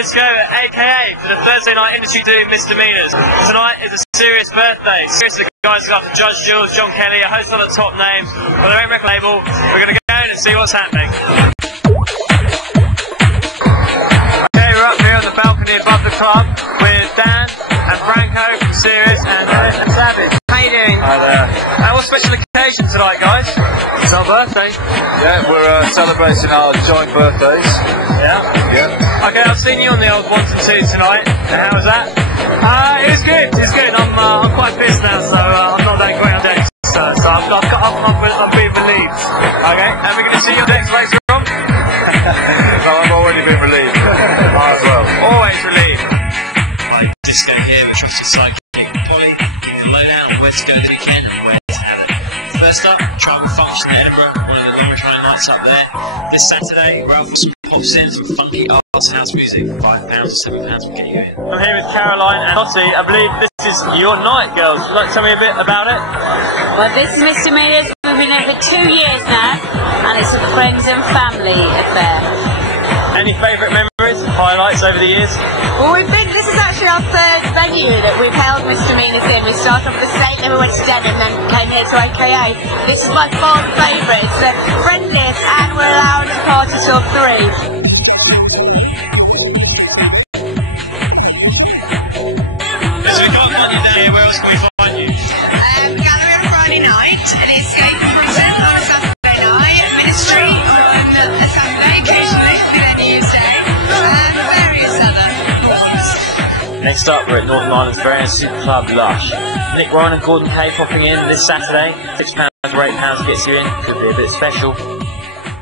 Disco, aka for the Thursday night industry doing misdemeanors. Tonight is a serious birthday. Seriously, guys, got Judge Jules, John Kelly, a host of the top names for their own record label. We're going to go and see what's happening. Okay, we're up here on the balcony above the club with Dan and Franco from Sirius and Savage. How you doing? Hi there. What special occasion tonight, guys? It's our birthday. Yeah, we're celebrating our joint birthdays. Yeah? Yeah. Okay, I've seen you on the old 1 to 2 tonight. And how was that? It was good. It's good. I'm quite pissed now, so I'm not that great on decks. So I'm being relieved. Okay, and we're going to see your decks later on. No, I've already been relieved. Might as well. Always relieved. Like Disco here, the trusted sidekick Polly. Lowdown, where to go this weekend and where to have it. First up, Tribal Function Edinburgh, one of the longest running nights up there. This Saturday, Ralph pops in some funky arts house music, £5 or £7 will get you in. I'm here with Caroline and Ottie. I believe this is your night, girls. Would you like to tell me a bit about it? Well, this is Misdemeanors. We've been here for 2 years now, and it's a friends and family affair. Any favourite memories, highlights over the years? Well, this is actually our third venue that we've held Misdemeanors in. We started off with the State, then we went to Den, and then came here to AKA. This is my fourth favourite. It's the friendliest, and we're allowed to party till 3. So we've got one here, where else can we find you? Gallery on Friday night, and Escape from Prison on Saturday night, Ministry on a Saturday, occasionally venues day, and various other ones. Next up, we're at Northern Ireland's very own super club, Lush. Nick Warren and Gordon Kay popping in this Saturday. £6 or £8 gets you in. Could be a bit special.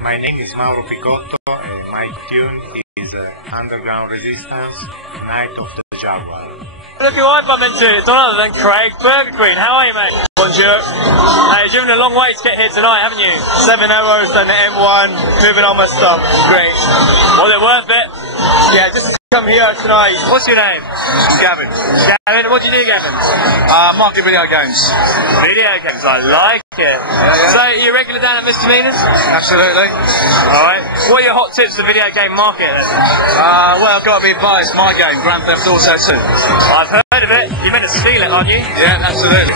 My name is Mauro Picotto. My tune is Underground Resistance, Night of the Jaguar. Look who I bump into, it's none other than Craig, Burger Queen. How are you, mate? Bonjour. You've driven a long way to get here tonight, haven't you? 7 hours on the M1, moving all my stuff. Great. Was it worth it? Yeah, just to come here tonight. What's your name? Gavin. Gavin, what do you do, Gavin? Market video games. Video games, I like it. So, you're regular down at Misdemeanors? Absolutely. Alright. What are your hot tips for the video game market then? Well, I've got to be advised, my game, Grand Theft Auto 2. I've heard of it. You're meant to steal it, aren't you? Yeah, absolutely.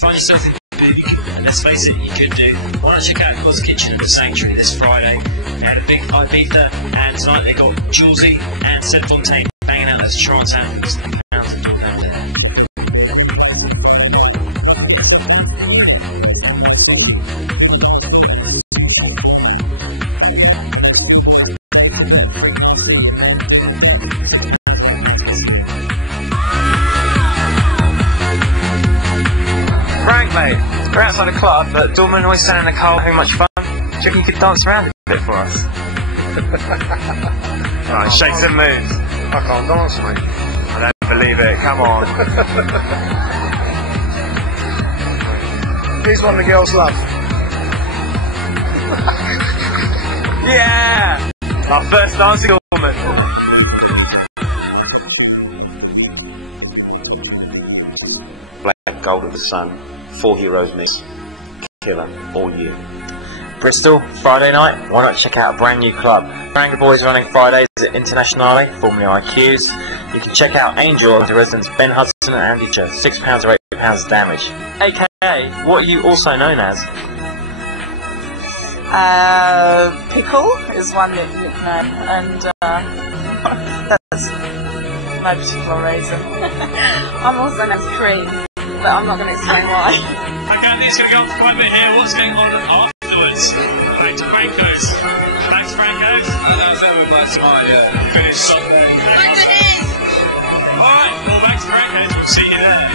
Find yourself in the mood, let's face it, you could do. Why not check out God's Kitchen at the Sanctuary this Friday? They had a big Ibiza, and tonight they got Julesy and Seth Fontaine banging out those Toronto anthems. £6 to do that there. Frank, mate, we're outside a club, but Dorman always standing in the car having much fun. Do you reckon you could dance around a bit for us? Right, shake some moves. I can't dance, mate. I don't believe it, come on. He's one the girls love. Yeah! Our first dancing woman. Black Gold of the Sun, 4 Heroes mix, killer all year. Bristol, Friday night, why not check out a brand new club? Branga Boys running Fridays at Internationale, formerly IQs. You can check out Angel as the residents Ben Hudson and Andy Joe, £6 or £8 damage. AKA, what are you also known as? Pickle is one nickname, and that's no particular reason. I'm also known as Cream, but I'm not going to explain why. Okay, I think it's going to go on for quite a bit here. What's going on afterwards? Going to Franco's. Back to Franco's. That was over last night, yeah. Finished Sunday. Alright, well, back to Franco's. We'll see you there.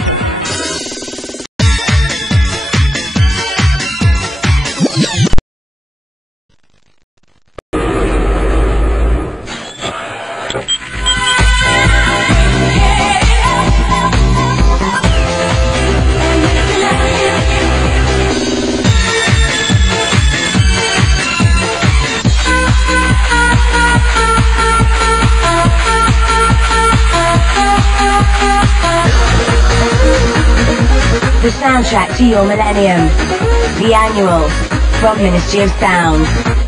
The soundtrack to your millennium. The annual. From Ministry of Sound.